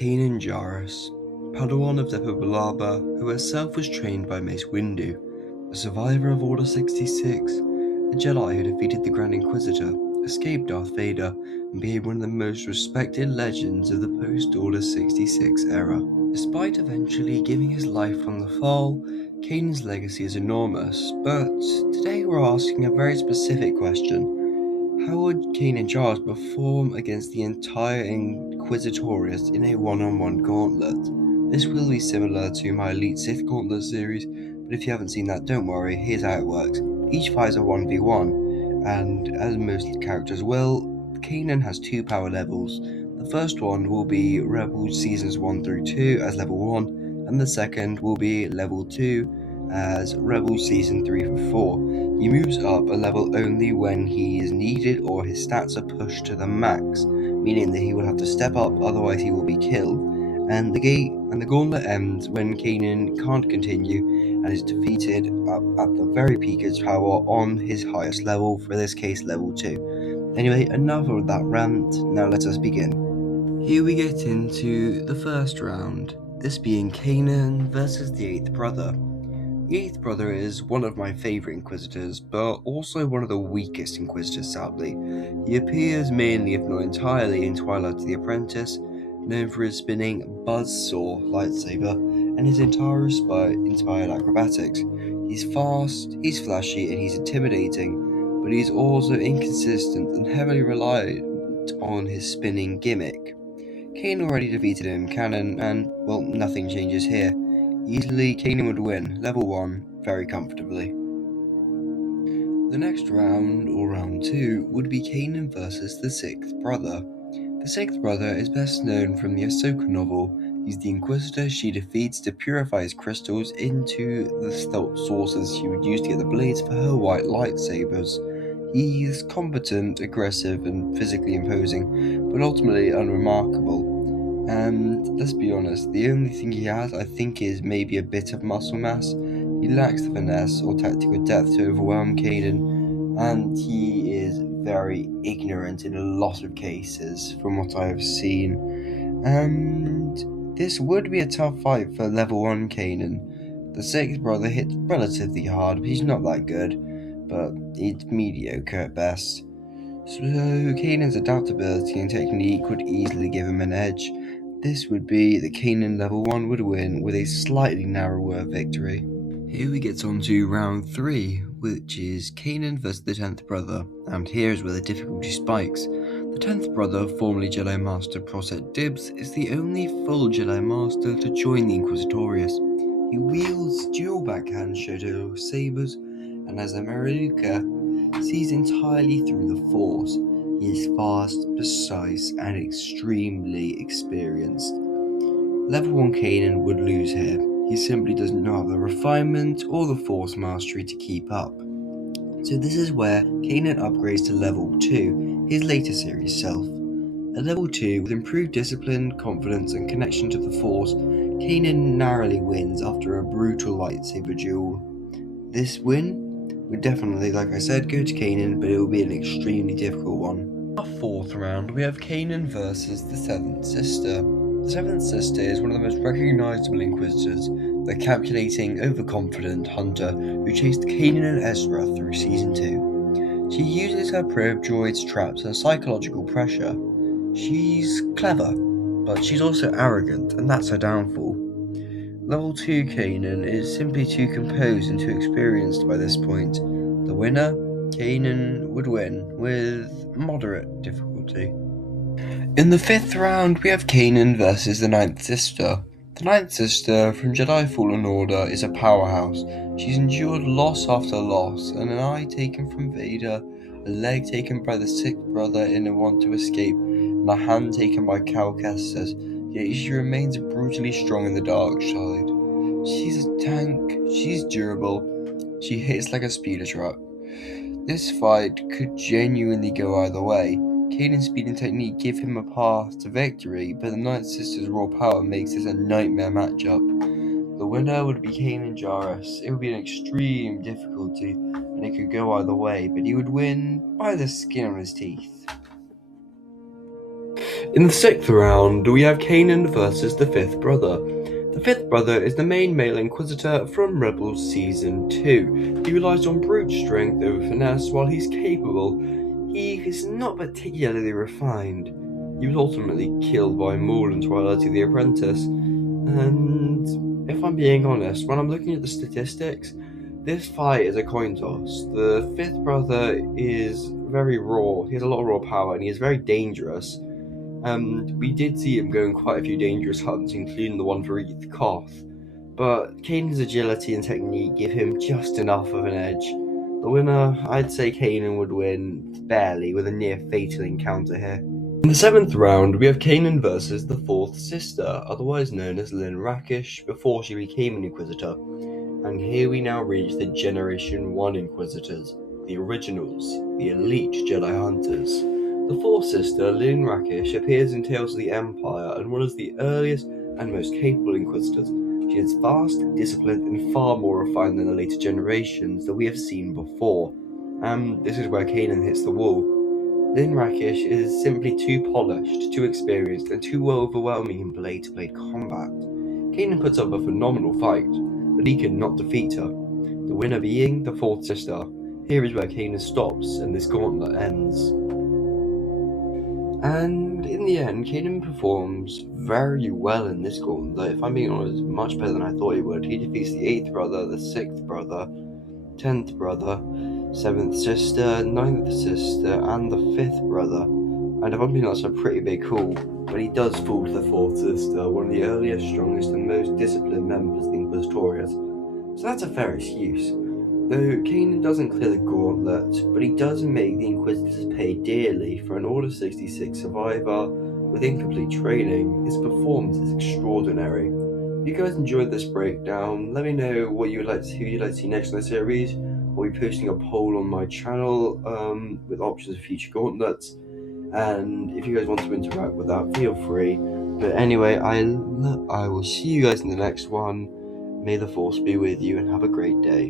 kanan Jarrus, Padawan of Depabalaba, who herself was trained by Mace Windu, a survivor of Order 66, a Jedi who defeated the Grand Inquisitor, escaped Darth Vader, and became one of the most respected legends of the post-Order 66 era. Despite eventually giving his life on the fall, Kanan's legacy is enormous, but today we're asking a very specific question. How would kanan Jarrus perform against the entire Inquisitorius in a one-on-one gauntlet? This will be similar to my Elite Sith Gauntlet series, but if you haven't seen that, don't worry, here's how it works. Each fight is a 1v1, and as most characters will, Kanan has 2 power levels. The first one will be Rebel Seasons 1 through 2 as level 1, and the second will be level 2 as Rebel Season 3 through 4. He moves up a level only when he is needed or his stats are pushed to the max, meaning that he will have to step up, otherwise he will be killed. And the gauntlet ends when Kanan can't continue and is defeated at the very peak of his power on his highest level, for this case level 2. Anyway, enough of that rant, now let us begin. Here we get into the first round, this being Kanan versus the 8th brother. The 8th brother is one of my favourite Inquisitors, but also one of the weakest Inquisitors, sadly. He appears mainly, if not entirely, in Twilight of the Apprentice, known for his spinning buzzsaw lightsaber and his inspired acrobatics. He's fast, he's flashy, and he's intimidating, but he's also inconsistent and heavily reliant on his spinning gimmick. Kanan already defeated him in canon, and, well, nothing changes here. Easily, Kanan would win, level 1, very comfortably. The next round, or round 2, would be Kanan versus the 6th brother. The 6th brother is best known from the Ahsoka novel. He's the Inquisitor she defeats to purify his crystals into the sources she would use to get the blades for her white lightsabers. He's competent, aggressive, and physically imposing, but ultimately unremarkable. And let's be honest, the only thing he has, I think, is maybe a bit of muscle mass. He lacks the finesse or tactical depth to overwhelm Kanan, and he is very ignorant in a lot of cases, from what I have seen. And this would be a tough fight for level 1 Kanan. The 6th brother hits relatively hard, but he's not that good, but he's mediocre at best. So Kanan's adaptability and technique would easily give him an edge. This would be that Kanan level 1 would win with a slightly narrower victory. Here we get on to round 3, which is Kanan versus the 10th brother, and here's where the difficulty spikes. The 10th brother, formerly Jedi Master Proset Dibs, is the only full Jedi Master to join the Inquisitorius. He wields dual backhand Shoto sabers, and as a Maruka, sees entirely through the Force. He is fast, precise, and extremely experienced. Level 1 Kanan would lose here. He simply doesn't know the refinement or the Force mastery to keep up. So this is where Kanan upgrades to level 2, his later series self. At level 2, with improved discipline, confidence, and connection to the Force, Kanan narrowly wins after a brutal lightsaber duel. This win would definitely, like I said, go to Kanan, but it will be an extremely difficult one. Our 4th round, we have Kanan versus the 7th sister. The 7th sister is one of the most recognisable Inquisitors, the calculating, overconfident hunter who chased Kanan and Ezra through Season 2. She uses her probe droids, traps, and psychological pressure. She's clever, but she's also arrogant, and that's her downfall. Level 2 Kanan is simply too composed and too experienced by this point. The winner, Kanan, would win, with moderate difficulty. In the 5th round, we have Kanan versus the 9th sister. The 9th sister from Jedi Fallen Order is a powerhouse. She's endured loss after loss, and an eye taken from Vader, a leg taken by the 6th brother in a want to escape, and a hand taken by Cal Kestis. Yet she remains brutally strong in the dark side. She's a tank, she's durable, she hits like a speeder truck. This fight could genuinely go either way. Kanan's speed and technique give him a path to victory, but the 9th sister's raw power makes this a nightmare matchup. The winner would be kanan Jarrus. It would be an extreme difficulty, and it could go either way, but he would win by the skin on his teeth. In the 6th round, we have Kanan versus the 5th brother. The 5th brother is the main male inquisitor from Rebels Season 2. He relies on brute strength over finesse. While he's capable, he is not particularly refined. He was ultimately killed by Maul in Twilight of the Apprentice, and if I'm being honest, when I'm looking at the statistics, this fight is a coin toss. The 5th brother is very raw, he has a lot of raw power, and he is very dangerous. We did see him go on quite a few dangerous hunts, including the one for Eath Koth, but Kanan's agility and technique give him just enough of an edge. The winner, I'd say Kanan would win, barely, with a near-fatal encounter here. In the 7th round, we have Kanan versus the 4th sister, otherwise known as Lyn Rakish, before she became an Inquisitor. And here we now reach the Generation 1 Inquisitors, the originals, the elite Jedi Hunters. The 4th sister, Lyn Rakish, appears in Tales of the Empire and one of the earliest and most capable Inquisitors. She is fast, disciplined, and far more refined than the later generations that we have seen before. This is where Kanan hits the wall. Lyn Rakish is simply too polished, too experienced, and too overwhelming in blade-to-blade combat. Kanan puts up a phenomenal fight, but he could not defeat her. The winner being the 4th sister. Here is where Kanan stops and this gauntlet ends. And in the end, Kanan performs very well in this gauntlet. If I'm being honest, much better than I thought he would. He defeats the 8th brother, the 6th brother, 10th brother, 7th sister, 9th sister, and the 5th brother. And if I'm being honest, a pretty big haul. But he does fall to the 4th sister, one of the earliest, strongest, and most disciplined members of the inquisitorius. So that's a fair excuse. Though Kanan doesn't clear the gauntlet, but he does make the Inquisitors pay dearly. For an Order 66 survivor with incomplete training, his performance is extraordinary. If you guys enjoyed this breakdown, let me know who you'd like to see next in the series. I'll be posting a poll on my channel with options for future gauntlets, and if you guys want to interact with that, feel free. But anyway, I will see you guys in the next one. May the Force be with you and have a great day.